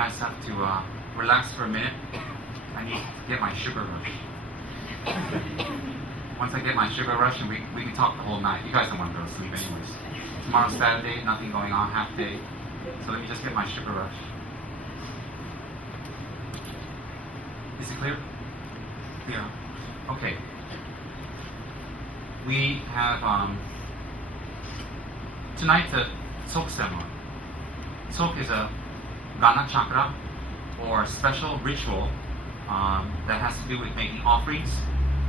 guys have to relax for a minute. I need to get my sugar rush. Once I get my sugar rush, and we can talk the whole night. You guys don't want to go to sleep anyways. Tomorrow's Saturday, nothing going on, half day. So let me just get my sugar rush. Is it clear? Clear. Okay. We have tonight the Tsog ceremony. Tsog is a Gana chakra or special ritual that has to do with making offerings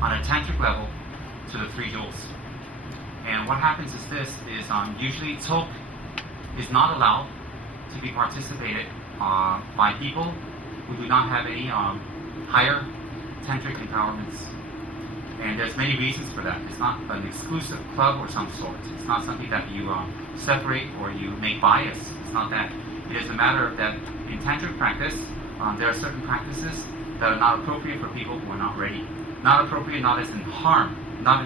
on a tantric level to the three jewels. And what happens is this, is usually Tsog is not allowed to be participated by people who do not have any higher tantric empowerments. And there's many reasons for that. It's not an exclusive club or some sort. It's not something that you separate or you make bias. It's not that. It is a matter of that in tantric practice, there are certain practices that are not appropriate for people who are not ready. Not appropriate, not as in harm, not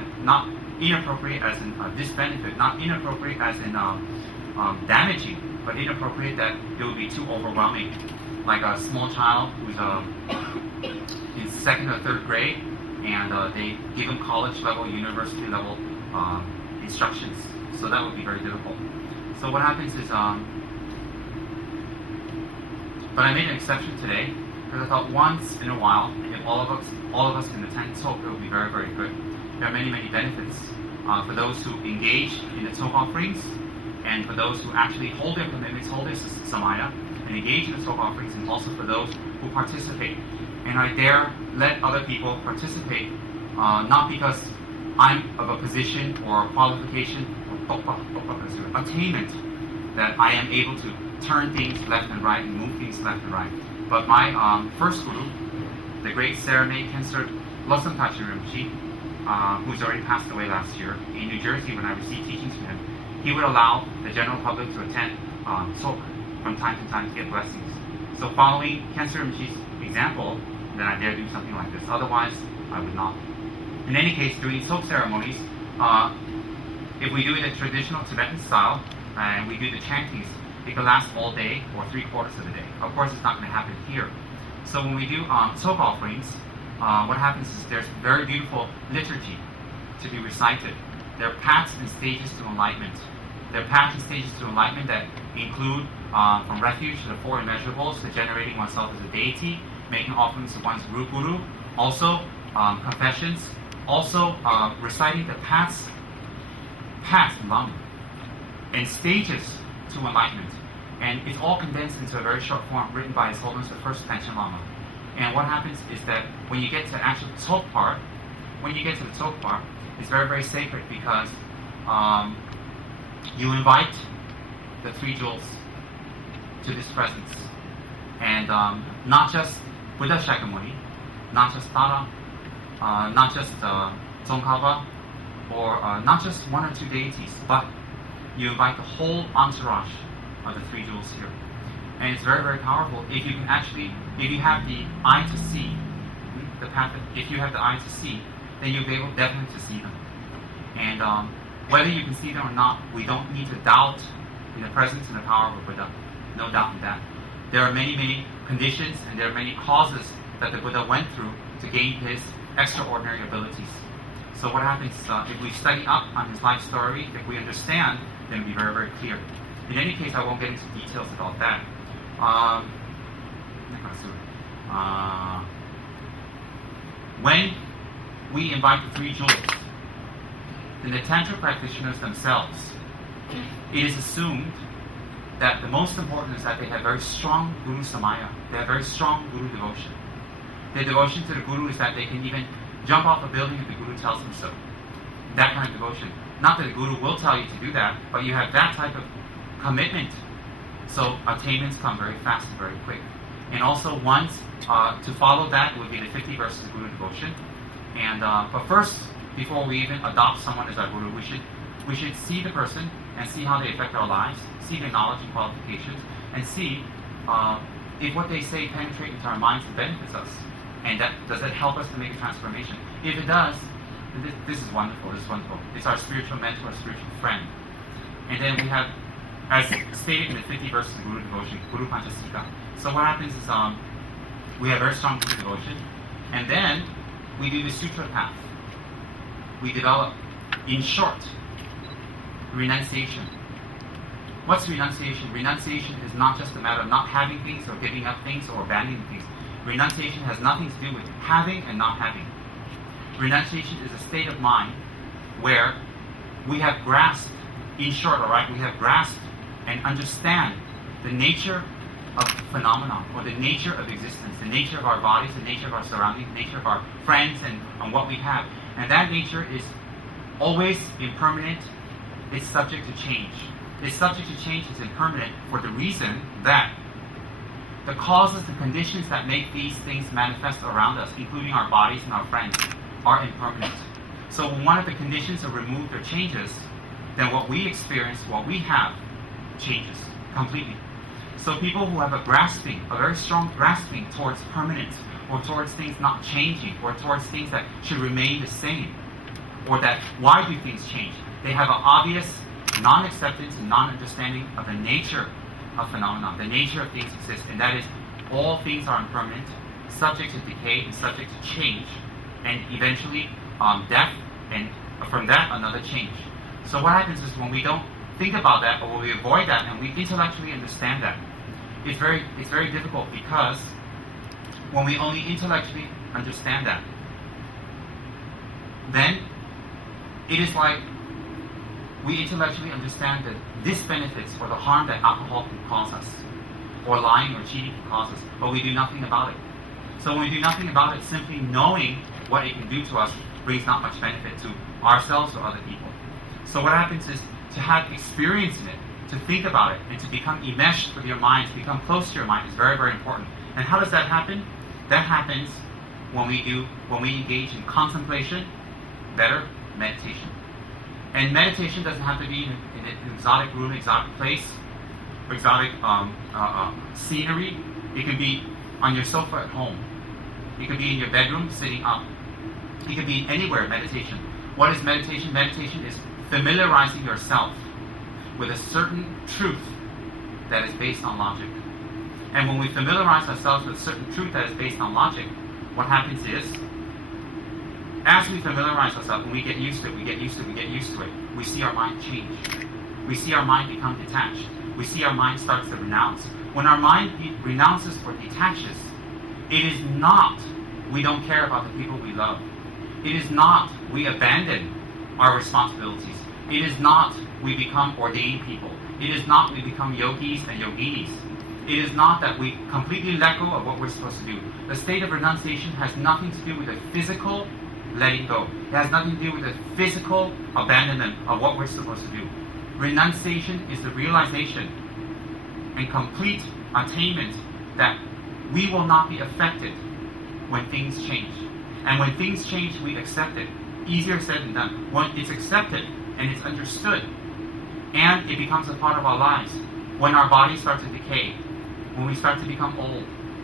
inappropriate as in disbenefit, not inappropriate as in damaging, but inappropriate that it would be too overwhelming. Like a small child who's in second or third grade, and they give them college level, university level instructions. So that would be very difficult. So what happens is, but I made an exception today because I thought once in a while, if all of us can attend Tsog, it would be very, very good. There are many, many benefits for those who engage in the Tsog offerings, and for those who actually hold their commitments, hold their samaya, and engage in the Tsog offerings, and also for those who participate. And I dare let other people participate, not because I'm of a position or qualification or attainment that I am able to turn things left and right and move things left and right. But my first guru, the great Serenade Cancer Losam Tachi Rinpoche, who's already passed away last year, in New Jersey when I received teachings from him, he would allow the general public to attend Tsog from time to time to get blessings. So following Cancer Rinpoche's example, then I dare do something like this. Otherwise, I would not. In any case, during Tsog ceremonies, if we do it in traditional Tibetan style, and we do the chantings, it can last all day or 3/4 of the day. Of course, it's not going to happen here. So when we do Tsog offerings, what happens is there's very beautiful liturgy to be recited. There are paths and stages to enlightenment. There are paths and stages to enlightenment that include from refuge to the four immeasurables, to generating oneself as a deity, making offerings to one's guru, also confessions, also reciting the paths, Lam, and stages to enlightenment. And it's all condensed into a very short form written by His Holiness the First Panchen Lama. And what happens is that when you get to the actual Tsog part, it's very, very sacred because you invite the three jewels to this presence. And not just Buddha Shakyamuni, not just Tara, not just Tsongkhapa, or not just one or two deities, but you invite the whole entourage of the three jewels here. And it's very, very powerful if you can actually, if you have the eye to see, the path, if you have the eye to see, then you'll be able definitely to see them. And whether you can see them or not, we don't need to doubt in the presence and the power of a Buddha. No doubt in that. There are many, many conditions and there are many causes that the Buddha went through to gain his extraordinary abilities. So what happens if we study up on his life story, if we understand, then it'll be very, very clear. In any case, I won't get into details about that. When we invite the three jewels, then the Tantra practitioners themselves, it is assumed that the most important is that they have very strong Guru Samaya. They have very strong Guru devotion. Their devotion to the Guru is that they can even jump off a building if the Guru tells them so. That kind of devotion. Not that the Guru will tell you to do that, but you have that type of commitment. So attainments come very fast and very quick. And also once, to follow that would be the 50 verses of Guru devotion. And but first, before we even adopt someone as our Guru, we should see the person and see how they affect our lives, see their knowledge and qualifications, and see if what they say penetrates into our minds and benefits us. And does that help us to make a transformation? If it does, then this is wonderful, It's our spiritual mentor, spiritual friend. And then we have, as stated in the 50 verses of Guru devotion, Guru Panchasika, So what happens is we have very strong devotion, and then we do the sutra path. We develop, in short, renunciation. What's renunciation? Renunciation is not just a matter of not having things or giving up things or abandoning things. Renunciation has nothing to do with having and not having. Renunciation is a state of mind where we have grasped, in short, we have grasped and understand the nature of phenomenon, or the nature of existence, the nature of our bodies, the nature of our surroundings, the nature of our friends and what we have. And that nature is always impermanent. It's subject to change. It's subject to change, it's impermanent for the reason that the causes, the conditions that make these things manifest around us, including our bodies and our friends, are impermanent. So when one of the conditions are removed or changes, then what we experience, what we have, changes completely. So people who have a very strong grasping towards permanence, or towards things not changing, or towards things that should remain the same, or that why do things change? They have an obvious non-acceptance and non-understanding of the nature of phenomena, the nature of things exist, and that is all things are impermanent, subject to decay and subject to change, and eventually death, and from that another change. So what happens is when we don't think about that, or when we avoid that, and we intellectually understand that, it's very difficult, because when we only intellectually understand that, then it is like we intellectually understand the disbenefits or the harm that alcohol can cause us, or lying or cheating can cause us, but we do nothing about it. So when we do nothing about it, simply knowing what it can do to us brings not much benefit to ourselves or other people. So what happens is to have experience in it, to think about it, and to become enmeshed with your mind, to become close to your mind is very, very important. And how does that happen? That happens when we engage in contemplation, better, meditation. And meditation doesn't have to be in an exotic room, exotic place, exotic scenery. It can be on your sofa at home. It could be in your bedroom, sitting up. It could be anywhere, meditation. What is meditation? Meditation is familiarizing yourself with a certain truth that is based on logic. And when we familiarize ourselves with a certain truth that is based on logic, what happens is, as we familiarize ourselves, when we get used to it, we see our mind change. We see our mind become detached. We see our mind starts to renounce. When our mind renounces or detaches, it is not we don't care about the people we love. It is not we abandon our responsibilities. It is not we become ordained people. It is not we become yogis and yoginis. It is not that we completely let go of what we're supposed to do. The state of renunciation has nothing to do with the physical letting go. It has nothing to do with the physical abandonment of what we're supposed to do. Renunciation is the realization and complete attainment that we will not be affected when things change. And when things change, we accept it. Easier said than done. When it's accepted and it's understood, and it becomes a part of our lives, when our bodies start to decay, when we start to become old,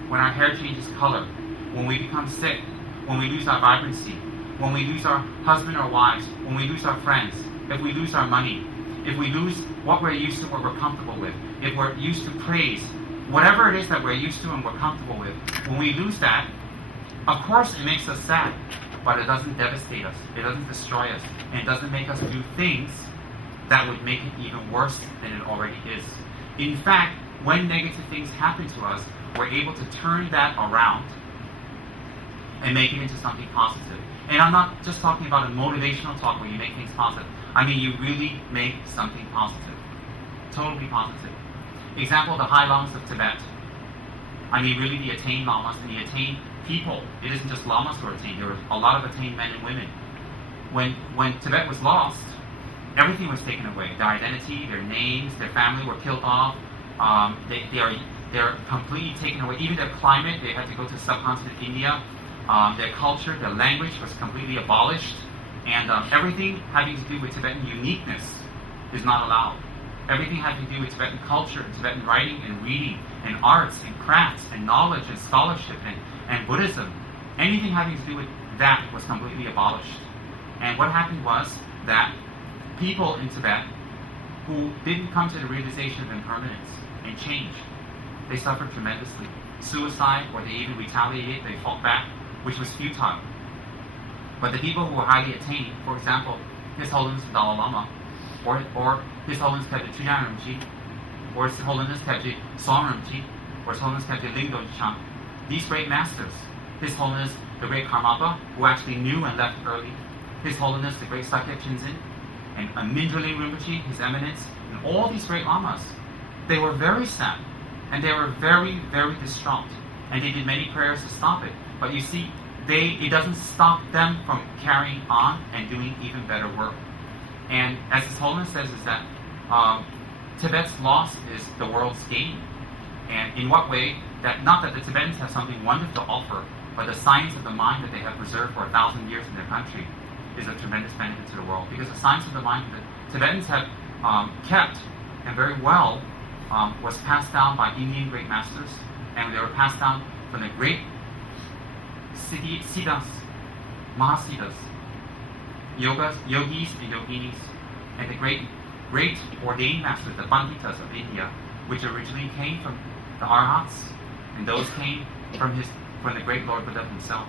when our hair changes color, when we become sick, when we lose our vibrancy, when we lose our husband or wives, when we lose our friends, if we lose our money, if we lose what we're used to, what we're comfortable with, if we're used to praise, whatever it is that we're used to and we're comfortable with, when we lose that, of course it makes us sad, but it doesn't devastate us, it doesn't destroy us, and it doesn't make us do things that would make it even worse than it already is. In fact, when negative things happen to us, we're able to turn that around and make it into something positive. And I'm not just talking about a motivational talk where you make things positive. I mean, you really make something positive. Totally positive. Example, the High Lamas of Tibet. I mean, really the attained lamas and the attained people. It isn't just lamas who are attained. There were a lot of attained men and women. When Tibet was lost, everything was taken away. Their identity, their names, their family were killed off. They're completely taken away. Even their climate, they had to go to subcontinent India. Their culture, their language was completely abolished. And everything having to do with Tibetan uniqueness is not allowed. Everything having to do with Tibetan culture, and Tibetan writing and reading, and arts and crafts and knowledge and scholarship and Buddhism, anything having to do with that was completely abolished. And what happened was that people in Tibet who didn't come to the realization of impermanence and change, they suffered tremendously. Suicide, or they even retaliated, they fought back, which was futile. But the people who were highly attained, for example, His Holiness the Dalai Lama, or His Holiness Khyentse Chuyan Rinpoche, or His Holiness Khyentse Song Rinpoche, or His Holiness Khyentse Lingdo Chang, these great masters, His Holiness the Great Karmapa, who actually knew and left early, His Holiness the Great Sakya Chinzin, and Mindraling Rinpoche, His Eminence, and all these great lamas, they were very sad, and they were very, very distraught, and they did many prayers to stop it. But you see, it doesn't stop them from carrying on and doing even better work. And as His Holiness says, is that Tibet's loss is the world's gain. And in what way? That not that the Tibetans have something wonderful to offer, but the science of the mind that they have preserved for 1,000 years in their country is a tremendous benefit to the world. Because the science of the mind that the Tibetans have kept and very well was passed down by Indian great masters, and they were passed down from the great siddhas, mahasiddhas, yogis and yoginis, and the great ordained masters, the panditas of India, which originally came from the arhats, and those came from the great Lord Buddha himself.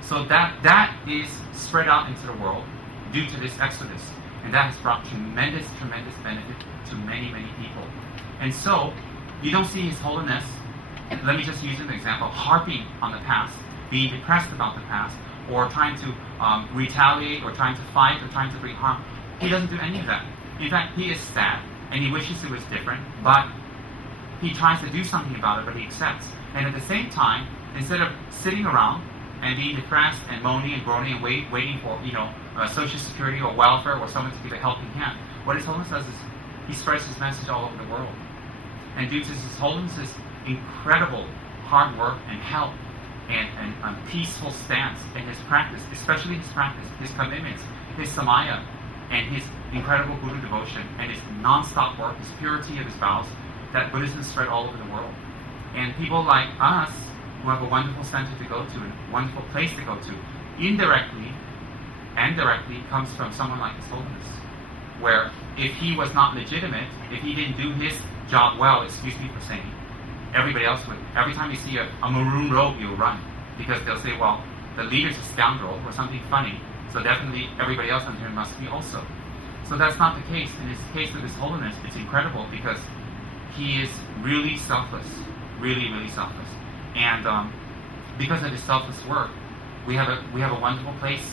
So that is spread out into the world due to this exodus, and that has brought tremendous benefit to many people. And so you don't see His Holiness, let me just use an example, harping on the past, being depressed about the past, or trying to retaliate, or trying to fight, or trying to bring harm. He doesn't do any of that. In fact, he is sad, and he wishes it was different, but he tries to do something about it, but he accepts. And at the same time, instead of sitting around and being depressed and moaning and groaning and waiting for social security or welfare or someone to give a helping hand, what His Holiness does is he spreads his message all over the world. And due to His Holiness's incredible hard work and help and peaceful stance in his practice, especially his practice, his commitments, his samaya, and his incredible Buddha devotion, and his non-stop work, his purity of his vows, that Buddhism spread all over the world. And people like us, who have a wonderful center to go to, and a wonderful place to go to, indirectly and directly comes from someone like His Holiness, where if he was not legitimate, if he didn't do his job well, excuse me for saying, everybody else would. Every time you see a maroon robe, you'll run, because they'll say, well, the leader's a scoundrel or something funny, so definitely everybody else on here must be also. So that's not the case. In this case of His Holiness, it's incredible because he is really selfless, really selfless. And because of his selfless work, we have a wonderful place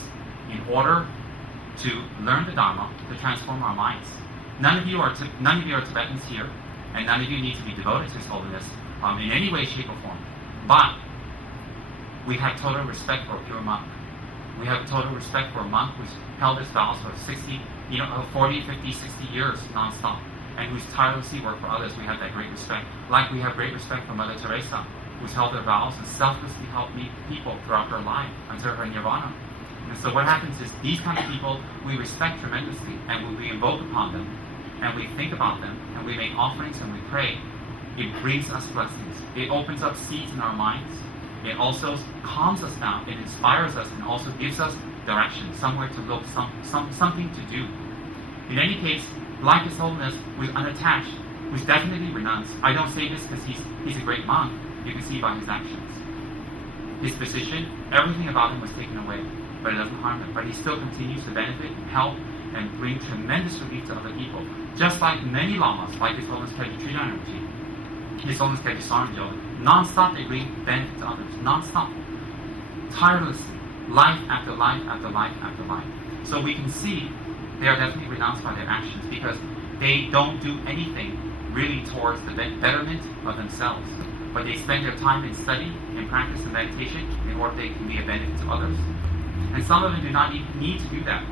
in order to learn the Dharma, to transform our minds. None of you are Tibetans here, and none of you need to be devoted to His Holiness in any way, shape, or form. But we have total respect for a pure monk. We have total respect for a monk who's held his vows for 40, 50, 60 years non-stop, and who's tirelessly worked for others. We have that great respect. Like we have great respect for Mother Teresa, who's held her vows and selflessly helped meet people throughout her life until her nirvana. And so what happens is these kind of people we respect tremendously, and when we invoke upon them, and we think about them, and we make offerings and we pray, it brings us blessings. It opens up seeds in our minds. It also calms us down. It inspires us and also gives us direction, somewhere to look, something to do. In any case, like His Holiness, who's unattached, who's definitely renounced. I don't say this because he's a great monk. You can see by his actions. His position, everything about him was taken away, but it doesn't harm him. But he still continues to benefit and help and bring tremendous relief to other people. Just like many lamas, like His Holiness Khyentse Chuyan Rinpoche, His Holiness Khyentse Song Rinpoche, non-stop they bring benefit to others, non-stop, tirelessly, life after life after life after life. So we can see they are definitely renounced by their actions because they don't do anything really towards the betterment of themselves, but they spend their time in study, in practice, and meditation in order they can be a benefit to others. And some of them do not even need to do that.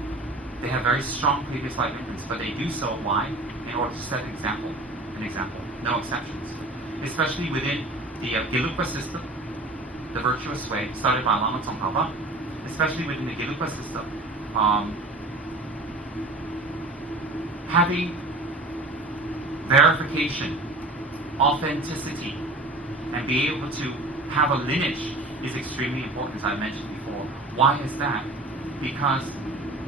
They have very strong previous life memories, but they do so, why? In order to set an example, no exceptions. Especially within the Gelugpa system, the virtuous way, started by Lama Tsongkhapa, especially within the Gelugpa system, having verification, authenticity, and be able to have a lineage is extremely important, as I mentioned before. Why is that? Because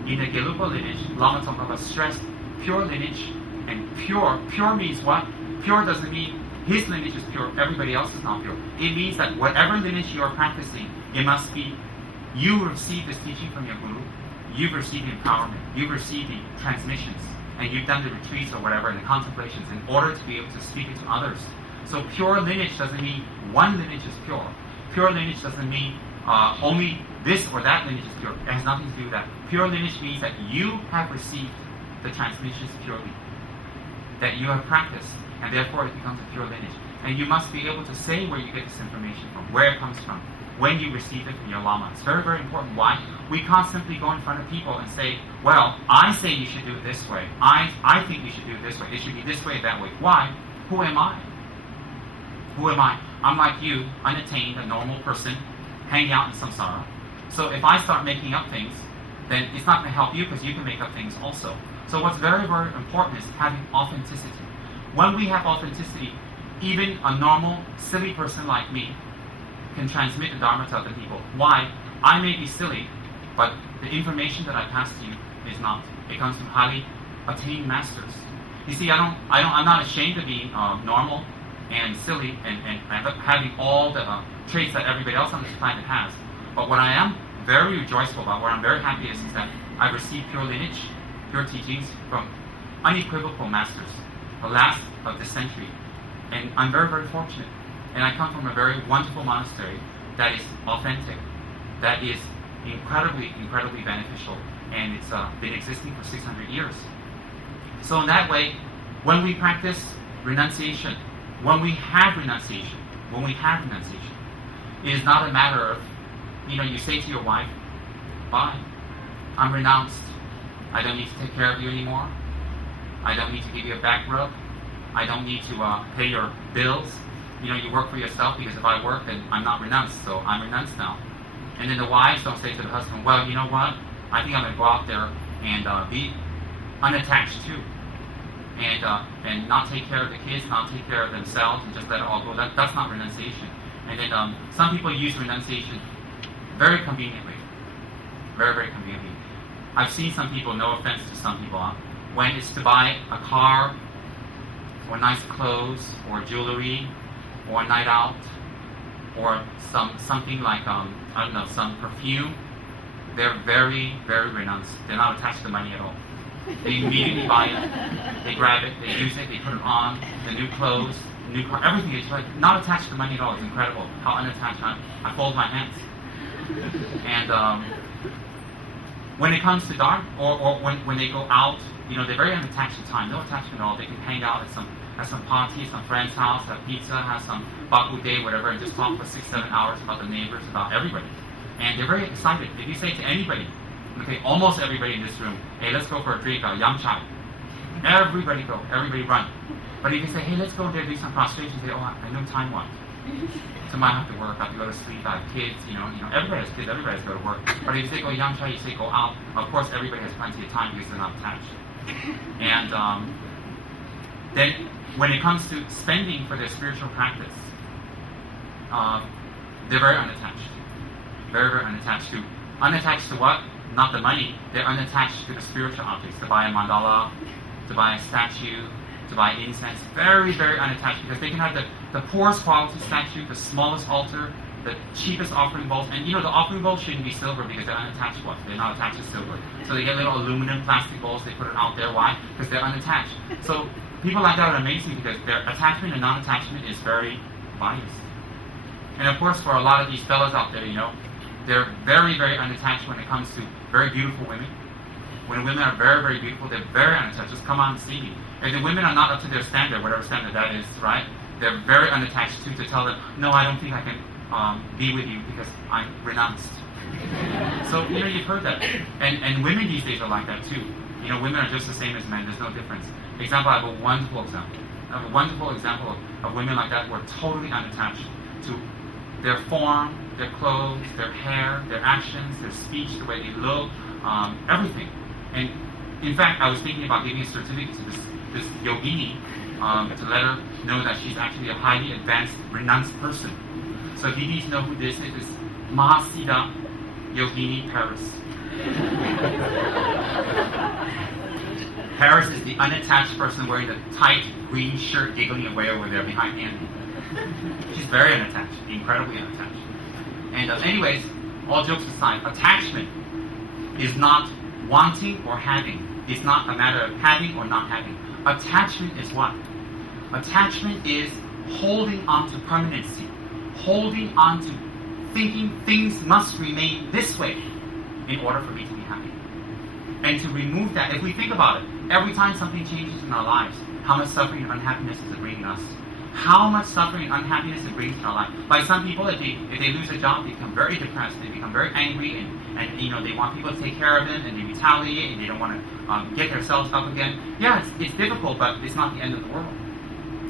in the Gelugpa lineage, Lama Tsongkhapa stressed pure lineage, and pure means what? Pure doesn't mean his lineage is pure, everybody else is not pure. It means that whatever lineage you are practicing, it must be, you receive this teaching from your guru, you've received the empowerment, you've received the transmissions, and you've done the retreats or whatever, and the contemplations in order to be able to speak it to others. So pure lineage doesn't mean one lineage is pure. Pure lineage doesn't mean only this or that lineage is pure. It has nothing to do with that. Pure lineage means that you have received the transmissions purely, that you have practiced, and therefore it becomes a pure lineage. And you must be able to say where you get this information from, where it comes from, when you receive it from your Lama. It's very, very important. Why? We can't simply go in front of people and say, well, I say you should do it this way. I think you should do it this way. It should be this way, that way. Why? Who am I? Who am I? I'm like you, unattained, a normal person, hanging out in samsara. So if I start making up things, then it's not going to help you because you can make up things also. So what's very, very important is having authenticity. When we have authenticity, even a normal, silly person like me can transmit the Dharma to other people. Why? I may be silly, but the information that I pass to you is not. It comes from highly attained masters. You see, I'm not ashamed of being normal and silly and having all the traits that everybody else on this planet has. But what I am very rejoiceful about, what I'm very happy is that I've received pure lineage, pure teachings from unequivocal masters, the last of this century. And I'm very, very fortunate. And I come from a very wonderful monastery that is authentic, that is incredibly, incredibly beneficial, and it's been existing for 600 years. So in that way, when we practice renunciation, when we have renunciation, it is not a matter of, you say to your wife, bye, I'm renounced. I don't need to take care of you anymore. I don't need to give you a back rub. I don't need to pay your bills. You work for yourself, because if I work, then I'm not renounced, so I'm renounced now. And then the wives don't say to the husband, well, you know what? I think I'm going to go out there and be unattached too. And not take care of the kids, not take care of themselves, and just let it all go. That's not renunciation. And then some people use renunciation very conveniently. Very, very conveniently. I've seen some people, no offense to some people, when it's to buy a car, or nice clothes, or jewelry, or a night out, or something like, some perfume, they're very, very renounced. They're not attached to money at all. They immediately buy it, they grab it, they use it, they put it on, the new clothes, the new car, everything. It's like not attached to money at all. It's incredible how unattached I fold my hands. And when it comes to Dharma, or when they go out, they're very unattached to time, no attachment at all. They can hang out at some party, some friend's house, have pizza, have some baku day, whatever, and just talk for 6-7 hours about the neighbors, about everybody. And they're very excited. If you say to anybody, okay, almost everybody in this room, hey, let's go for a drink, yam chai. Everybody go, everybody run. But if you say, hey, let's go there, do some prostration, say, oh, I know time wants. Somebody have to work, I have to go to sleep, I have kids, everybody has kids, everybody has to go to work. But if you say go yam chai, you say go out, of course everybody has plenty of time because they're not attached. And then when it comes to spending for their spiritual practice, they're very unattached. Very, very unattached to. Unattached to what? Not the money. They're unattached to the spiritual objects. To buy a mandala, to buy a statue, to buy incense. Very, very unattached, because they can have the poorest quality statue, the smallest altar, the cheapest offering bowls. And the offering bowls shouldn't be silver because they're unattached. What? They're not attached to silver. So they get little aluminum plastic bowls, they put it out there. Why? Because they're unattached. So people like that are amazing because their attachment and non-attachment is very biased. And of course, for a lot of these fellas out there, they're very, very unattached when it comes to very beautiful women. When women are very, very beautiful, they're very unattached. Just come on and see me. If the women are not up to their standard, whatever standard that is, right? They're very unattached to tell them, no, I don't think I can be with you because I'm renounced. So, you've heard that. And women these days are like that too. Women are just the same as men. There's no difference. Example, I have a wonderful example. I have a wonderful example of women like that who are totally unattached to their form, their clothes, their hair, their actions, their speech, the way they look, everything. And in fact, I was thinking about giving a certificate to this yogini to let her know that she's actually a highly advanced, renounced person. So if you need to know who this is, it's Mahasiddha Yogini Paris. Paris is the unattached person wearing the tight green shirt giggling away over there behind Andy. She's very unattached, incredibly unattached. And anyways, all jokes aside, attachment is not wanting or having. It's not a matter of having or not having. Attachment is what? Attachment is holding on to permanency, holding on to thinking things must remain this way in order for me to be happy. And to remove that, if we think about it, every time something changes in our lives, how much suffering and unhappiness is it bringing us? How much suffering and unhappiness it brings in our life. Like some people, if they lose a job, they become very depressed, they become very angry, and they want people to take care of them, and they retaliate, and they don't want to get themselves up again. Yeah, it's difficult, but it's not the end of the world.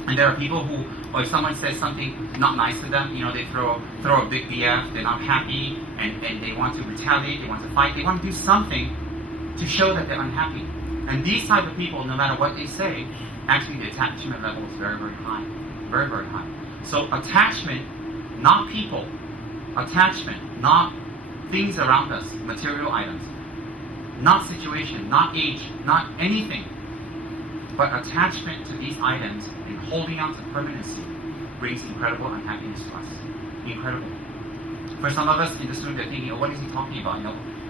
And there are people who, or if someone says something not nice to them, they throw a big BF, they're not happy, and they want to retaliate, they want to fight, they want to do something to show that they're unhappy. And these type of people, no matter what they say, actually the attachment level is very, very high. Very, very high. So attachment, not people. Attachment, not things around us, material items. Not situation, not age, not anything. But attachment to these items and holding on to permanency brings incredible unhappiness to us. Incredible. For some of us in this room, they're thinking, what is he talking about?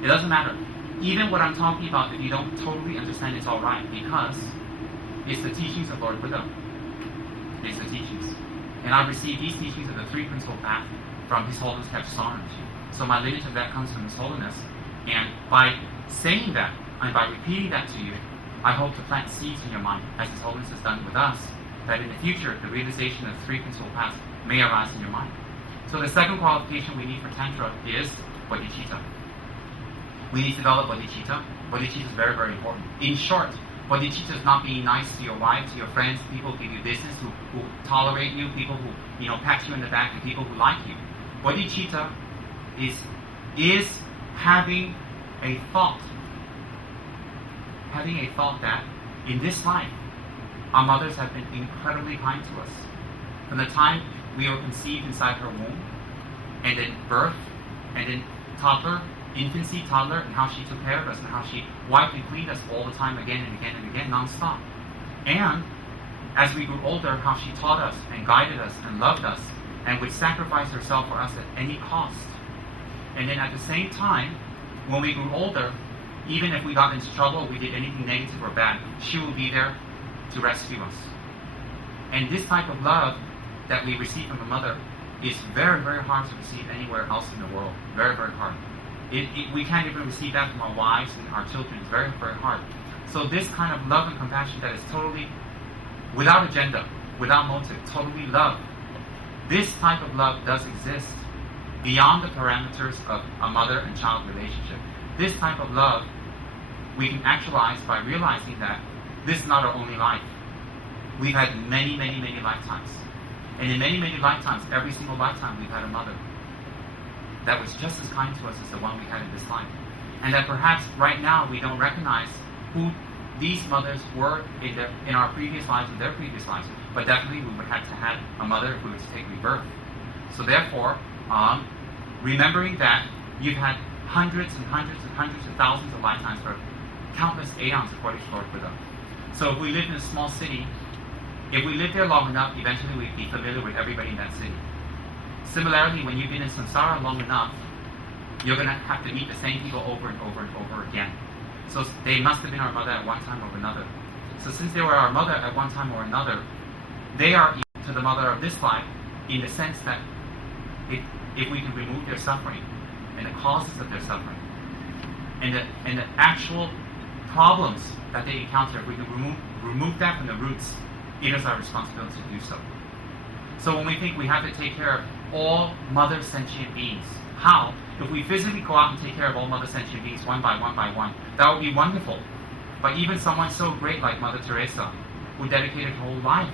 It doesn't matter. Even what I'm talking about, if you don't totally understand, it's all right, because it's the teachings of Lord Buddha. It's the teachings. And I've received these teachings of the Three Principal Path from His Holiness Kepsang. So my lineage of that comes from His Holiness. And by saying that, and by repeating that to you, I hope to plant seeds in your mind, as His Holiness has done with us, that in the future, the realization of the Three Principal Paths may arise in your mind. So the second qualification we need for Tantra is bodhichitta. We need to develop bodhichitta. Bodhichitta is very, very important. In short, bodhichitta is not being nice to your wife, to your friends, people who give you business, who tolerate you, people who pat you in the back, and people who like you. Bodhichitta is having a thought that in this life, our mothers have been incredibly kind to us. From the time we were conceived inside her womb, and then birth, and then toddler, infancy, toddler, and how she took care of us, and how she wiped and cleaned us all the time, again and again and again, non-stop. And as we grew older, how she taught us and guided us and loved us, and would sacrifice herself for us at any cost. And then at the same time, when we grew older, even if we got into trouble, we did anything negative or bad, she will be there to rescue us. And this type of love that we receive from a mother is very, very hard to receive anywhere else in the world. Very, very hard. We can't even receive that from our wives and our children. It's very, very hard. So this kind of love and compassion that is totally without agenda, without motive, totally love. This type of love does exist beyond the parameters of a mother and child relationship. This type of love we can actualize by realizing that this is not our only life. We've had many, many, many lifetimes. And in many, many lifetimes, every single lifetime we've had a mother that was just as kind to us as the one we had in this life. And that perhaps right now we don't recognize who these mothers were in our previous lives and their previous lives. But definitely we would have to have a mother if we were to take rebirth. So therefore, remembering that you've had hundreds and hundreds and hundreds of thousands of lifetimes for countless aeons according to Lord Buddha. So if we lived in a small city, if we lived there long enough, eventually we'd be familiar with everybody in that city. Similarly, when you've been in samsara long enough, you're going to have to meet the same people over and over and over again. So they must have been our mother at one time or another. So since they were our mother at one time or another, they are equal to the mother of this life in the sense that if we can remove their suffering and the causes of their suffering and the actual problems that they encounter, if we can remove that from the roots, it is our responsibility to do so. So when we think we have to take care of all mother sentient beings, how? If we physically go out and take care of all mother sentient beings one by one by one, that would be wonderful. But even someone so great like Mother Teresa, who dedicated her whole life,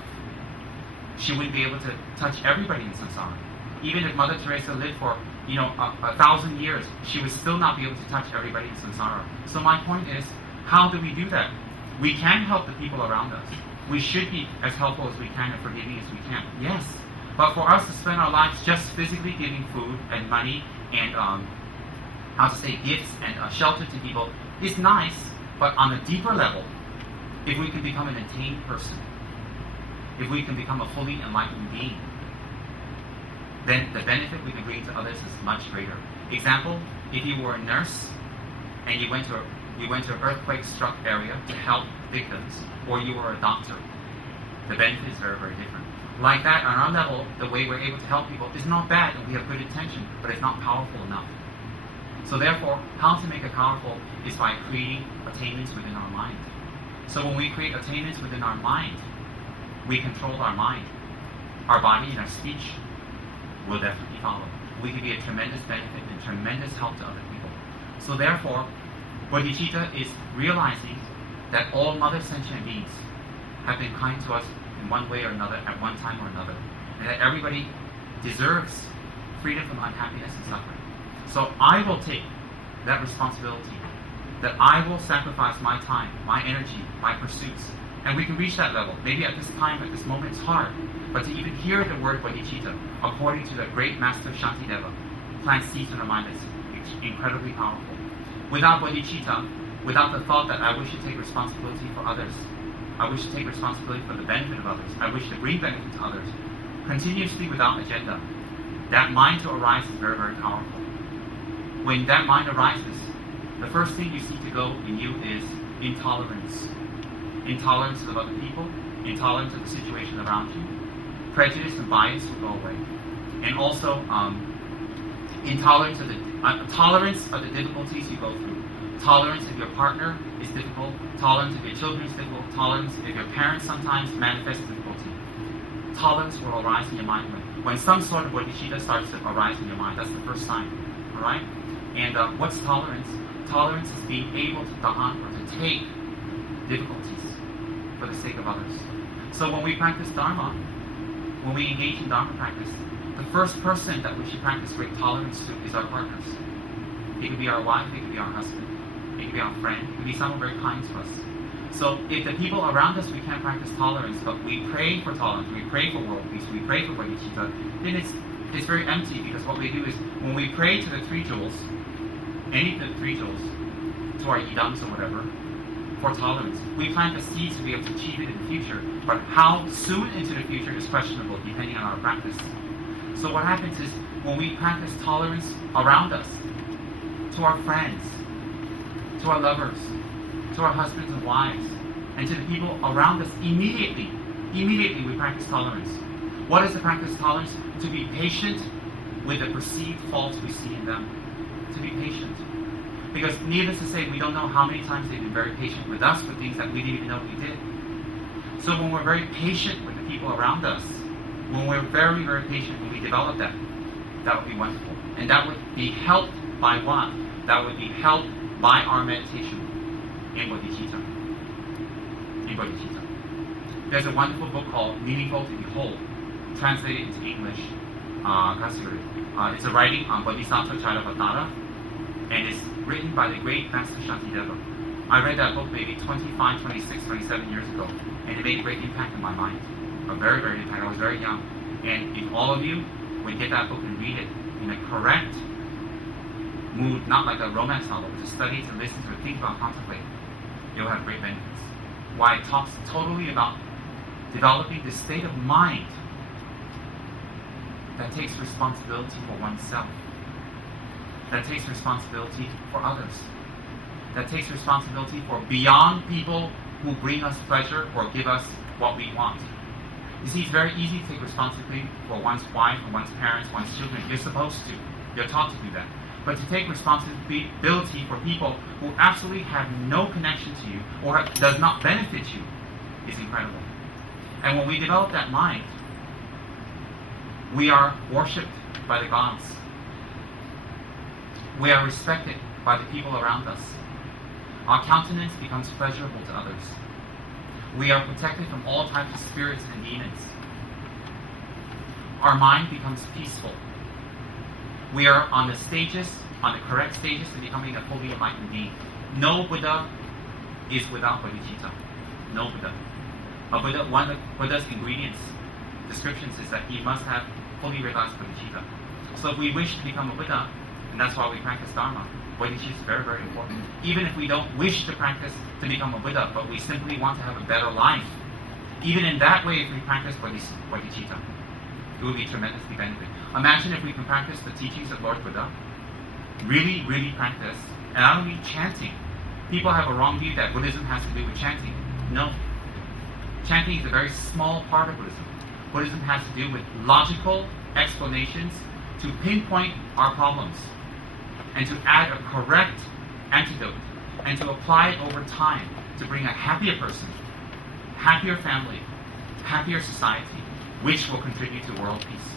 she wouldn't be able to touch everybody in samsara. Even if Mother Teresa lived for 1,000 years, she would still not be able to touch everybody in samsara. So my point is, how do we do that? We can help the people around us. We should be as helpful as we can and forgiving as we can. Yes. But for us to spend our lives just physically giving food and money and gifts and shelter to people is nice, but on a deeper level, if we can become an attained person, if we can become a fully enlightened being, then the benefit we can bring to others is much greater. Example, if you were a nurse and you went to an earthquake-struck area to help victims, or you were a doctor, the benefit is very, very different. Like that, on our level, the way we're able to help people is not bad, and we have good intention, but it's not powerful enough. So therefore, how to make it powerful is by creating attainments within our mind. So when we create attainments within our mind, we control our mind. Our body and our speech will definitely follow. We can be a tremendous benefit and tremendous help to other people. So therefore, bodhicitta is realizing that all mother sentient beings have been kind to us in one way or another at one time or another, and that everybody deserves freedom from unhappiness and suffering. So I will take that responsibility, that I will sacrifice my time, my energy, my pursuits, and we can reach that level. Maybe at this time, at this moment, it's hard, but to even hear the word bodhicitta, according to the great master Shantideva, plant seeds in our mind is incredibly powerful. Without bodhicitta, without the thought that I wish to take responsibility for others, I wish to take responsibility for the benefit of others, I wish to bring benefit to others, continuously without agenda, that mind to arise is very, very powerful. When that mind arises, the first thing you see to go in you is intolerance. Intolerance of other people, intolerance of the situation around you. Prejudice and bias will go away. And also, tolerance of the difficulties you go through. Tolerance if your partner is difficult. Tolerance if your children is difficult. Tolerance if your parents sometimes manifest difficulty. Tolerance will arise in your mind when some sort of bodhicitta starts to arise in your mind. That's the first sign. All right? And what's tolerance? Tolerance is being able to tahan, or to take difficulties for the sake of others. So when we practice Dharma, when we engage in Dharma practice, the first person that we should practice great tolerance to is our partners. It could be our wife, it could be our husband, it could be our friend, it could be someone very kind to us. So if the people around us we can't practice tolerance, but we pray for tolerance, we pray for world peace, we pray for bodhicitta, then it's very empty, because what we do is when we pray to the three jewels, any of the three jewels, to our yidams or whatever, for tolerance, we plant the seeds to be able to achieve it in the future, but how soon into the future is questionable depending on our practice. So what happens is when we practice tolerance around us, to our friends, to our lovers, to our husbands and wives, and to the people around us, immediately we practice tolerance. What is the practice of tolerance? To be patient with the perceived faults we see in them. To be patient. Because needless to say, we don't know how many times they've been very patient with us for things that we didn't even know we did. So when we're very patient with the people around us, when we're very, very patient, when we develop that, that would be wonderful. And that would be helped by what? That would be helped by our meditation in bodhicitta. There's a wonderful book called Meaningful to Behold, translated into English. It's a writing on Bodhisattva Charyavatara, and it's written by the great Master Shantideva. I read that book maybe 25, 26, 27 years ago, and it made a great impact in my mind. A very, very impact. I was very young. And if all of you would get that book and read it in a correct mood, not like a romance novel, but to study, to listen to, think about, contemplate, you'll have great benefits. Why it talks totally about developing the state of mind that takes responsibility for oneself, that takes responsibility for others, that takes responsibility for beyond people who bring us pleasure or give us what we want. You see, it's very easy to take responsibility for one's wife, or one's parents, one's children. You're supposed to. You're taught to do that. But to take responsibility for people who absolutely have no connection to you or does not benefit you is incredible. And when we develop that mind, we are worshipped by the gods. We are respected by the people around us. Our countenance becomes pleasurable to others. We are protected from all types of spirits and demons. Our mind becomes peaceful. We are on the correct stages to becoming a fully enlightened being. No Buddha is without bodhicitta. No Buddha. One of Buddha's ingredients, descriptions, is that he must have fully realized bodhicitta. So if we wish to become a Buddha, And that's why we practice Dharma. Bodhichitta is very, very important. Even if we don't wish to practice to become a Buddha, but we simply want to have a better life, even in that way, if we practice bodhicitta, it will be tremendously benefit. Imagine if we can practice the teachings of Lord Buddha, really, really practice, and I don't mean chanting. People have a wrong view that Buddhism has to do with chanting. No. Chanting is a very small part of Buddhism. Buddhism has to do with logical explanations to pinpoint our problems and to add a correct antidote and to apply it over time to bring a happier person, happier family, happier society, which will contribute to world peace.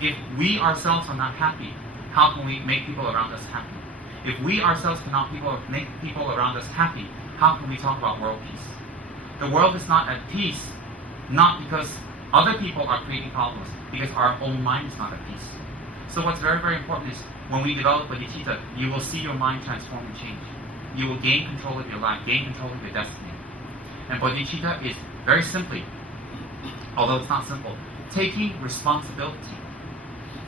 If we ourselves are not happy, how can we make people around us happy? If we ourselves cannot make people around us happy, how can we talk about world peace? The world is not at peace, not because other people are creating problems, because our own mind is not at peace. So what's very, very important is when we develop bodhicitta, you will see your mind transform and change. You will gain control of your life, gain control of your destiny. And bodhicitta is very simply, although it's not simple, taking responsibility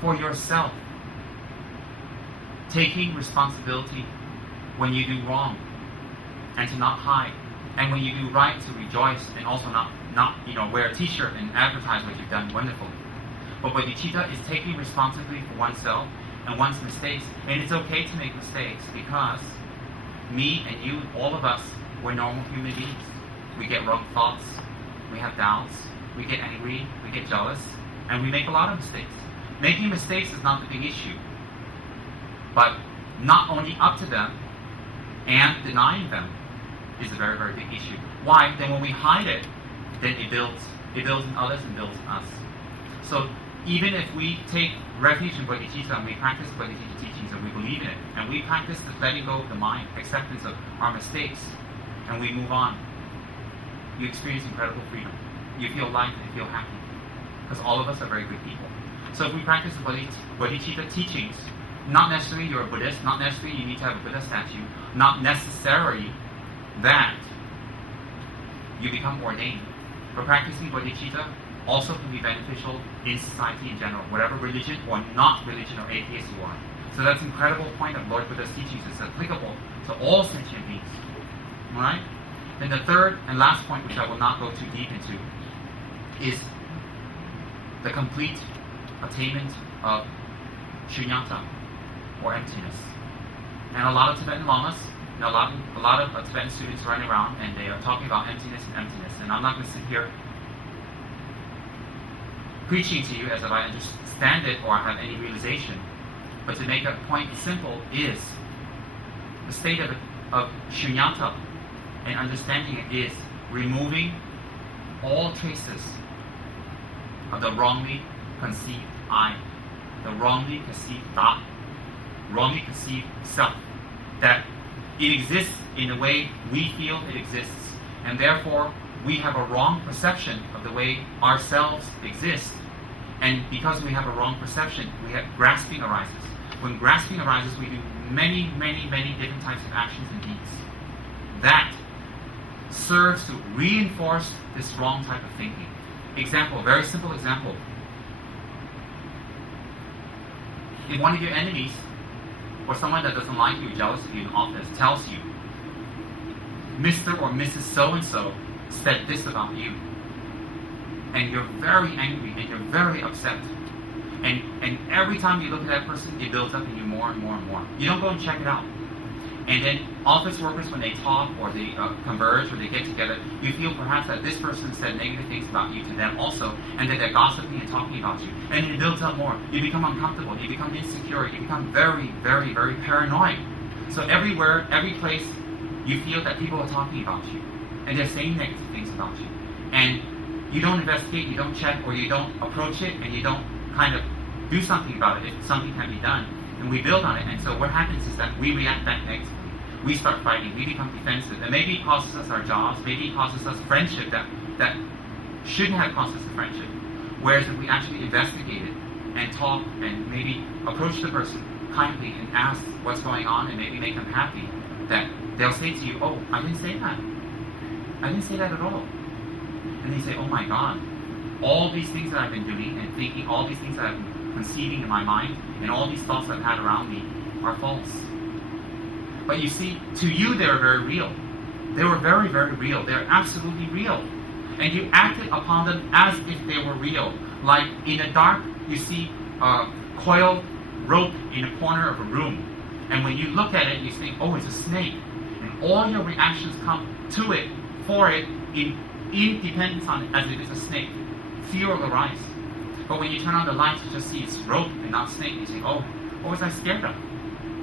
for yourself. Taking responsibility when you do wrong and to not hide. And when you do right, to rejoice and also not wear a t-shirt and advertise what you've done wonderfully. But bodhicitta is taking responsibility for oneself and one's mistakes. And it's okay to make mistakes because me and you, all of us, we're normal human beings. We get wrong thoughts, we have doubts, we get angry, we get jealous, and we make a lot of mistakes. Making mistakes is not the big issue. But not owning up to them and denying them is a very, very big issue. Why? Then when we hide it, then it builds in others and builds in us. So even if we take refuge in bodhicitta and we practice bodhicitta teachings and we believe in it, and we practice the letting go of the mind, acceptance of our mistakes, and we move on, you experience incredible freedom. You feel light and you feel happy. Because all of us are very good people. So if we practice the bodhicitta teachings, not necessarily you're a Buddhist, not necessarily you need to have a Buddha statue, not necessarily that you become ordained. But practicing bodhicitta also can be beneficial in society in general, whatever religion or not religion or atheist you are. So that's an incredible point of Lord Buddha's teachings. It's applicable to all sentient beings. Alright? Then the third and last point, which I will not go too deep into, is the complete attainment of shunyata, or emptiness. And a lot of Tibetan lamas, a lot of Tibetan students running around and they are talking about emptiness. And I'm not going to sit here preaching to you as if I understand it or have any realization. But to make a point simple is the state of shunyata and understanding it is removing all traces of the wrongly conceived I, the wrongly conceived thought, wrongly conceived self, that it exists in the way we feel it exists, and therefore we have a wrong perception of the way ourselves exist. And because we have a wrong perception, grasping arises. When grasping arises, we do many, many, many different types of actions and deeds. That serves to reinforce this wrong type of thinking. Example, very simple example. If one of your enemies or someone that doesn't like you, jealous of you in office, tells you, Mr. or Mrs. So-and-so said this about you, and you're very angry and you're very upset, and every time you look at that person, it builds up in you more and more and more. You don't go and check it out. And then office workers, when they talk or they converge or they get together, you feel perhaps that this person said negative things about you to them also, and that they're gossiping and talking about you. And it builds up more. You become uncomfortable. You become insecure. You become very, very, very paranoid. So everywhere, every place, you feel that people are talking about you. And they're saying negative things about you. And you don't investigate, you don't check, or you don't approach it, and you don't kind of do something about it if something can be done. And we build on it. And so what happens is that we react back negatively. We start fighting, we become defensive, and maybe it costs us our jobs, maybe it costs us friendship that shouldn't have cost us a friendship. Whereas if we actually investigate it and talk and maybe approach the person kindly and ask what's going on and maybe make them happy, that they'll say to you, oh, I didn't say that. I didn't say that at all. And they say, oh my God, all these things that I've been doing and thinking, all these things that I've been conceiving in my mind, and all these thoughts I've had around me, are false. But you see, to you they were very real. They were very, very real. They're absolutely real. And you acted upon them as if they were real. Like in the dark, you see a coiled rope in a corner of a room. And when you look at it, you think, oh, it's a snake. And all your reactions come to it, for it, in dependence on it, as if it's a snake. Fear will arise. But when you turn on the lights, you just see it's rope and not snake. You say, oh, what was I scared of?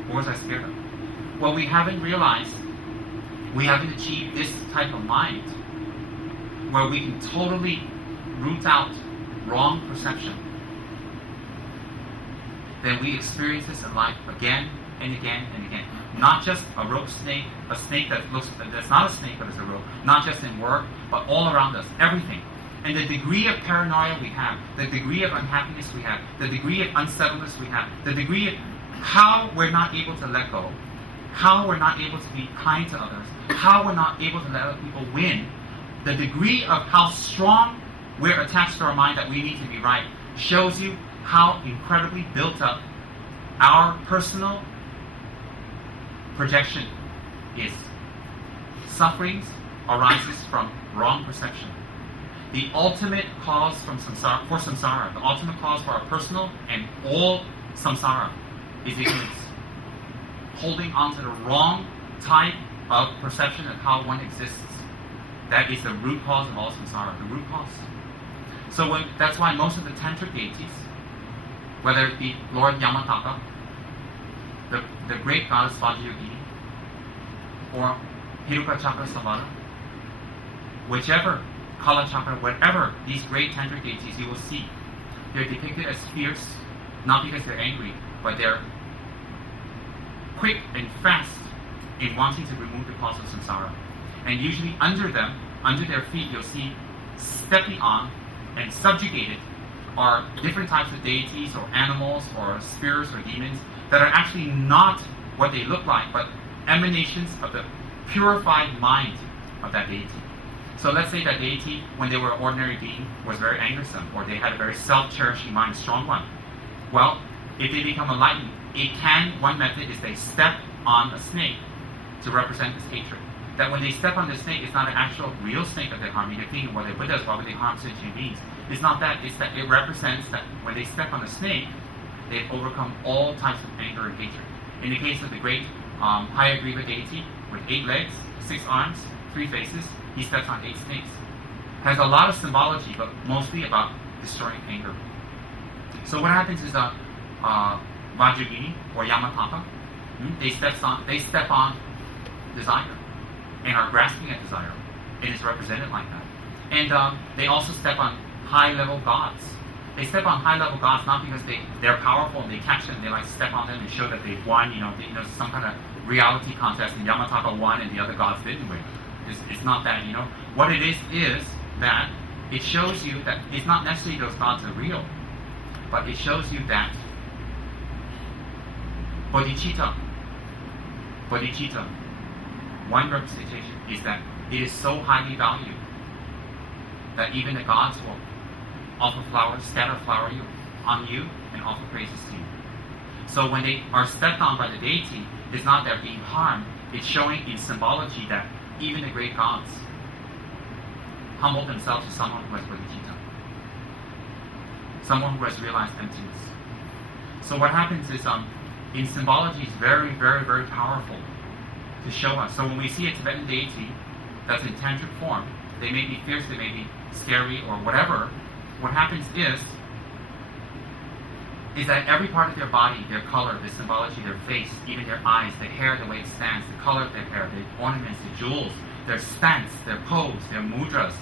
What was I scared of? Well, we haven't realized, we haven't achieved this type of mind where we can totally root out wrong perception. Then we experience this in life again and again and again. Not just a rope snake, a snake that's not a snake but is a rope. Not just in work, but all around us, everything. And the degree of paranoia we have, the degree of unhappiness we have, the degree of unsettledness we have, the degree of how we're not able to let go, how we're not able to be kind to others, how we're not able to let other people win, the degree of how strong we're attached to our mind that we need to be right, shows you how incredibly built up our personal projection is. Sufferings arises from wrong perception. The ultimate cause for samsara, the ultimate cause for our personal and all samsara is ignorance. Holding on to the wrong type of perception of how one exists. That is the root cause of all samsara, the root cause. So that's why most of the Tantric deities, whether it be Lord Yamataka, the great goddess Vajrayogini, or Hiruka Chakra Savara, whichever, Kala Chakra, whatever these great Tantric deities you will see, they're depicted as fierce, not because they're angry, but they're quick and fast in wanting to remove the cause of samsara. And usually under them, under their feet, you'll see stepping on and subjugated are different types of deities or animals or spirits or demons that are actually not what they look like, but emanations of the purified mind of that deity. So let's say that deity, when they were an ordinary being, was very angersome, or they had a very self-cherishing mind, strong one. Well, if they become enlightened, one method is they step on a snake to represent this hatred. That when they step on the snake, it's not an actual real snake that they're harming. They're thinking, well, they're Buddhas, why would they harm sentient beings? It's not that. It's that it represents that when they step on the snake, they've overcome all types of anger and hatred. In the case of the great Hayagriva deity, with 8 legs, 6 arms, 3 faces, he steps on 8 snakes. Has a lot of symbology, but mostly about destroying anger. So what happens is that Vajrayogini or Yamataka, they step on desire and are grasping at desire, and it's represented like that. And they also step on high-level gods. They step on high-level gods not because they're powerful and they catch them, they like step on them and show that they've won, some kind of reality contest, and Yamataka won and the other gods didn't win. It's not that, What it is that it shows you that it's not necessarily those gods are real, but it shows you that bodhichitta, one representation is that it is so highly valued that even the gods will offer flowers, scatter flower on you, and offer praises to you. So when they are stepped on by the deity, it's not they're being harmed, it's showing in symbology that even the great gods humble themselves to someone who has bodhichitta, someone who has realized emptiness. So what happens is, in symbology, it's very, very, very powerful to show us. So when we see a Tibetan deity that's in tantric form, they may be fierce, they may be scary or whatever. What happens is that every part of their body, their color, the symbology, their face, even their eyes, the hair, the way it stands, the color of their hair, the ornaments, the jewels, their stance, their pose, their mudras,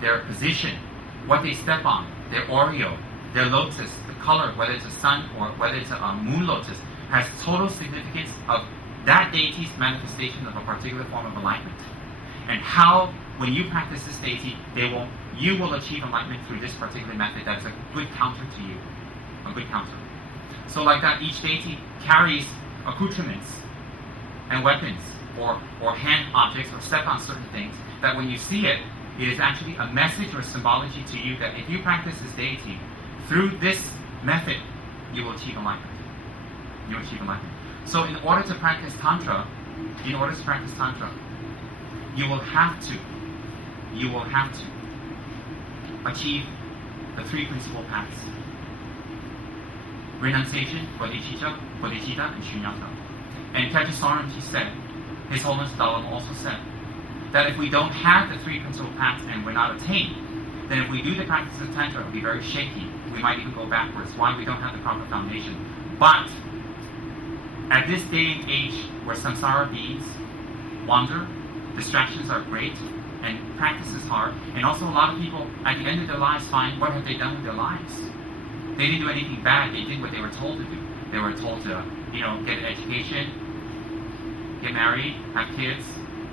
their position, what they step on, their oreo, their lotus, the color, whether it's a sun or whether it's a moon lotus, has total significance of that deity's manifestation of a particular form of enlightenment. And how, when you practice this deity, you will achieve enlightenment through this particular method that is a good counter to you. A good counter. So like that, each deity carries accoutrements and weapons or hand objects or step on certain things that when you see it, it is actually a message or symbology to you that if you practice this deity, through this method, you will achieve enlightenment. You will achieve enlightenment. So in order to practice Tantra, you will have to achieve the three principal paths. Renunciation, bodhichitta, and shunyata. And Kajit Sorenji said, His Holiness Dalai Lama also said, that if we don't have the three principal paths and we're not attained, then if we do the practice of Tantra, it will be very shaky. We might even go backwards. Why? We don't have the proper foundation. But at this day and age where samsara beings wander, distractions are great, and practice is hard, and also a lot of people at the end of their lives find, what have they done with their lives? They didn't do anything bad. They did what they were told to do. They were told to, get an education, get married, have kids,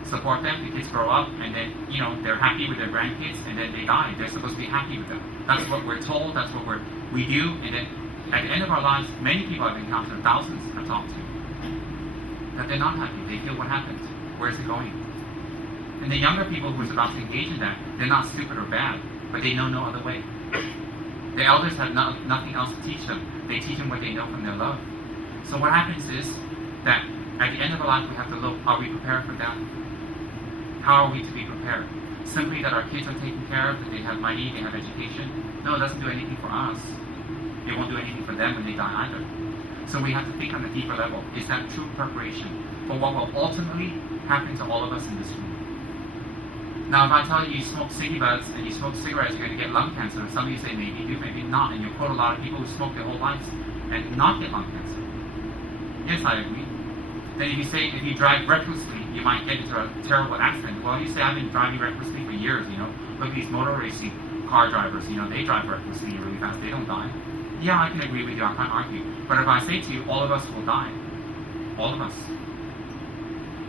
support them. The kids grow up, and then, they're happy with their grandkids, and then they die. They're supposed to be happy with them. That's what we're told. That's what we do. And then at the end of our lives, many people I've encountered, thousands I've talked to, that they're not happy. They feel, what happened? Where is it going? And the younger people who are about to engage in that, they're not stupid or bad, but they know no other way. The elders have nothing else to teach them. They teach them what they know from their love. So what happens is that at the end of our life, we have to look, are we prepared for that? How are we to be prepared? Simply that our kids are taken care of, that they have money, they have education? No, it doesn't do anything for us. It won't do anything for them when they die either. So we have to think on a deeper level. Is that true preparation for what will ultimately happen to all of us in this room? Now, if I tell you smoke cigarettes and you smoke cigarettes, you're going to get lung cancer. Some of you say maybe you do, maybe not. And you quote a lot of people who smoke their whole lives and not get lung cancer. Yes, I agree. Then if you say if you drive recklessly, you might get into a terrible accident. Well, you say I've been driving recklessly for years, Look at these motor racing car drivers, they drive recklessly really fast. They don't die. Yeah, I can agree with you. I can't argue. But if I say to you, all of us will die. All of us.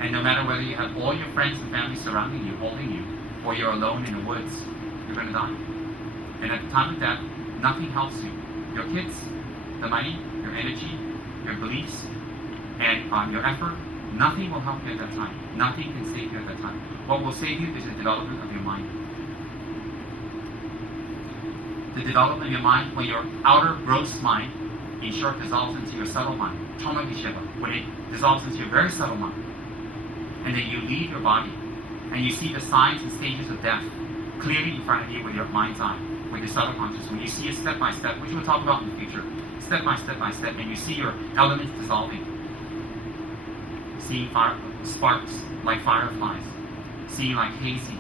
And no matter whether you have all your friends and family surrounding you, holding you, or you're alone in the woods, you're going to die. And at the time of death, nothing helps you. Your kids, the money, your energy, your beliefs, and your effort, nothing will help you at that time. Nothing can save you at that time. What will save you is the development of your mind. The development of your mind, when your outer gross mind, in short, dissolves into your subtle mind. When it dissolves into your very subtle mind. And then you leave your body, and you see the signs and stages of death clearly in front of you with your mind's eye, with your subtle consciousness. When you see it step by step, which we'll talk about in the future, step by step, and you see your elements dissolving, seeing sparks like fireflies, seeing like hazy,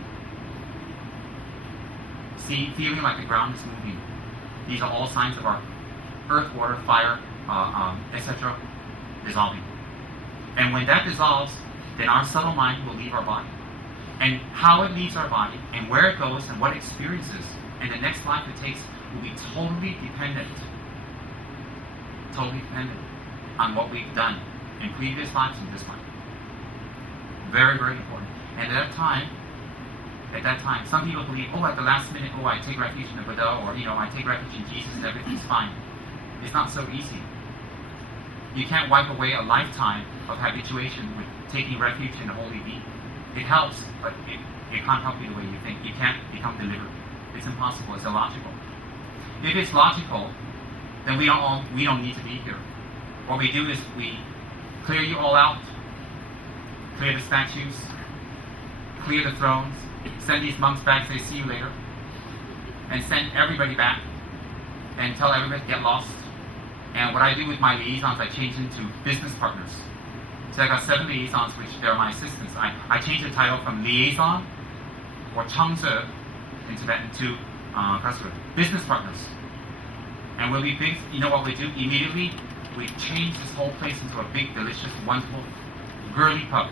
feeling like the ground is moving. These are all signs of our earth, water, fire, etc. dissolving. And when that dissolves, then our subtle mind will leave our body. And how it leaves our body, and where it goes, and what experiences, and the next life it takes will be totally dependent on what we've done in previous lives and this life. Very, very important. And at that time, some people believe, at the last minute, I take refuge in the Buddha, or, I take refuge in Jesus and everything's fine. It's not so easy. You can't wipe away a lifetime of habituation with taking refuge in the holy being. It helps, but it can't help you the way you think. You can't become delivered. It's impossible. It's illogical. If it's logical, then we don't need to be here. What we do is we clear you all out, clear the statues, clear the thrones, send these monks back, say see you later, and send everybody back, and tell everybody to get lost. And what I do with my liaisons, I change into business partners. So I got 7 liaisons, which they're my assistants. I changed the title from liaison, or changse in Tibetan, to business partners. And when we big, what we do? Immediately, we change this whole place into a big, delicious, wonderful, girly pub.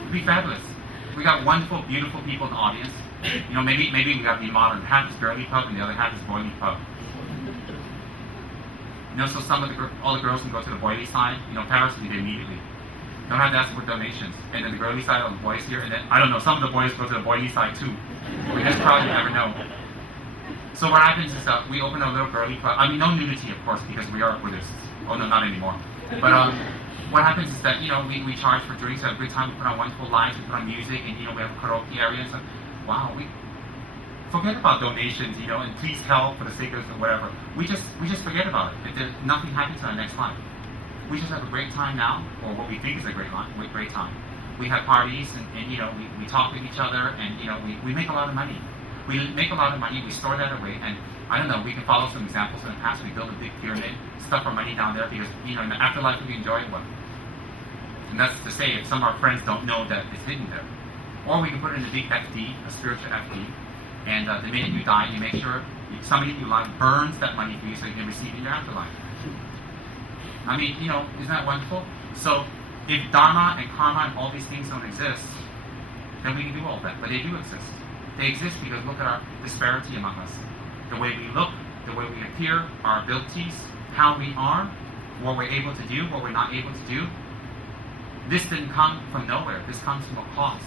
It'd be fabulous. We got wonderful, beautiful people in the audience. Maybe we got to be modern. Half is girly pub, and the other half is boily pub. So all the girls can go to the boily side. Paris did it immediately. Don't have to ask for donations. And then the girly side, all the boys here. And then, I don't know, some of the boys go to the boily side too. In this crowd, you never know. So what happens is that we open a little girly club. No nudity, of course, because we are Buddhists. Oh, no, not anymore. But what happens is that, we charge for drinks, have a good time, we put on wonderful lights, we put on music, and, we have a karaoke area. And so, wow, we forget about donations, and please help for the sake of whatever. We just forget about it. Nothing happens in our next life. we just have a great time now, or what we think is a great time. We have parties, and you know, we talk with each other, and you know, we make a lot of money. We make a lot of money, we store that away, and I don't know, we can follow some examples in the past. We build a big pyramid, stuff our money down there, because, you know, in the afterlife we enjoy it. And that's to say, if some of our friends don't know that it's hidden there. Or we can put it in a big FD, a spiritual FD, and the minute you die, you make sure somebody in your life burns that money for you so you can receive it in your afterlife. I mean, you know, isn't that wonderful? So, if Dharma and Karma and all these things don't exist, then we can do all that. But they do exist. They exist because look at our disparity among us. The way we look, the way we appear, our abilities, how we are, what we're able to do, what we're not able to do. This didn't come from nowhere. This comes from a cause.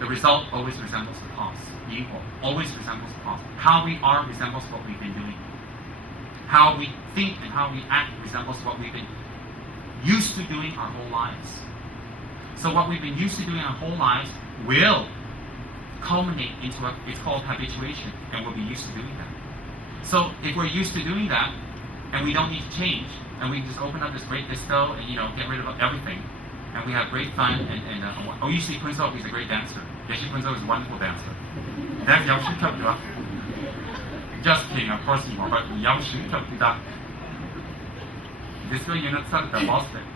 The result always resembles the cause. The equal always resembles the cause. How we are resembles what we've been doing. How we think and how we act resembles what we've been used to doing our whole lives. So what we've been used to doing our whole lives will culminate into it's called habituation, and we'll be used to doing that. So if we're used to doing that, and we don't need to change, and we just open up this great disco and, you know, get rid of everything, and we have great fun, and you see Kunzo, he's a great dancer. Yeshi Kunzo is a wonderful dancer. That's Yaoshi Tokura. Just kidding, of course you are, but Yaoshi Tokura. Disco unit said the boss thing.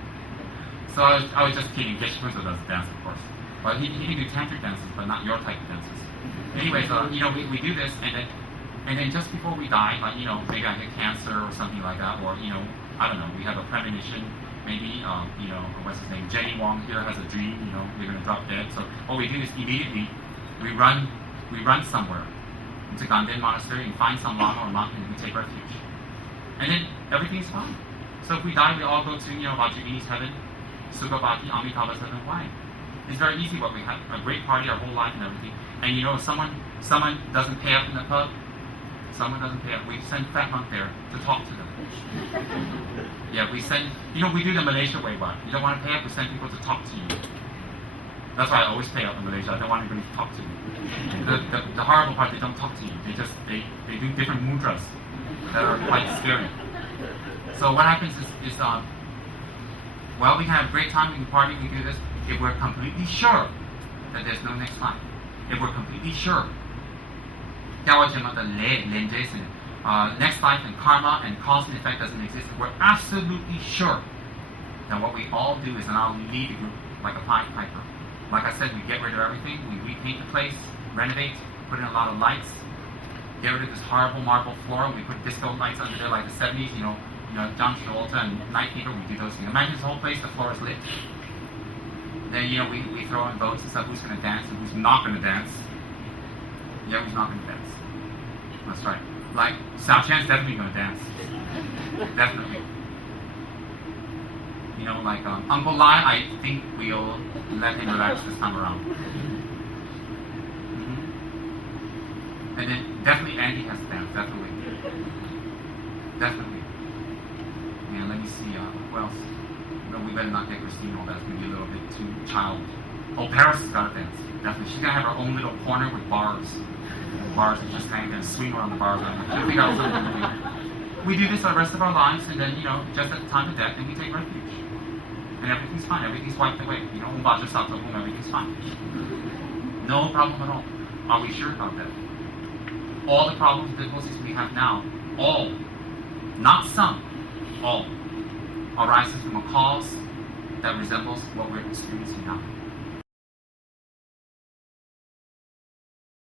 So I was just kidding. Yeshi Kunzo does dance, of course. But he can do tantric dances, but not your type of dances. Anyways, you know, we do this, and then just before we die, like, you know, maybe I get cancer or something like that, or, you know, I don't know, we have a premonition. Maybe, you know, what's his name? Jenny Wong here has a dream, you know, we're going to drop dead. So what we do is immediately we run somewhere into Ganden Monastery and find some lama or monk, and we take refuge. And then everything's fine. So if we die, we all go to, you know, Vajrayini's heaven, Sukhabhati, Amitabha's heaven. Why? It's very easy. What we have a great party our whole life and everything. And you know, if someone doesn't pay up in the pub, someone doesn't pay up, we send Fat Monk there to talk to them. Yeah, we send, you know, we do the Malaysia way, but you don't want to pay up, we send people to talk to you. That's why I always pay up in Malaysia. I don't want anybody to talk to me. The horrible part, they don't talk to you. They do different mudras that are quite scary. So what happens is well, we can have a great time, we can party, we can do this, if we're completely sure that there's no next life. If we're completely sure, next life and karma and cause and effect doesn't exist, if we're absolutely sure, then what we all do is, and I'll lead a group like a Pied Piper. Like I said, we get rid of everything, we repaint the place, renovate, put in a lot of lights, get rid of this horrible marble floor, we put disco lights under there like the 70s, you know, John Travolta and Night Fever, we do those things. Imagine this whole place, the floor is lit. Then, you know, we throw in votes and stuff, who's going to dance and who's not going to dance. Yeah, who's not going to dance. That's right. Like, Sao Chan's definitely going to dance. Definitely. You know, like, Uncle Lai, I think we'll let him relax this time around. Mm-hmm. And then, definitely Andy has to dance, definitely. Definitely. And let me see, who else? No, we better not get Christine all that's going to be a little bit too child. Oh, Paris has got to dance. Definitely. She's going to have her own little corner with bars. Bars, and just kind of going to swing around the bars. She'll figure out something to do. We do this the rest of our lives, and then, you know, just at the time of death, then we take refuge. And everything's fine. Everything's wiped away. You know, everything's fine. No problem at all. Are we sure about that? All the problems and difficulties we have now, all, not some, all, arises from a cause that resembles what we're experiencing now.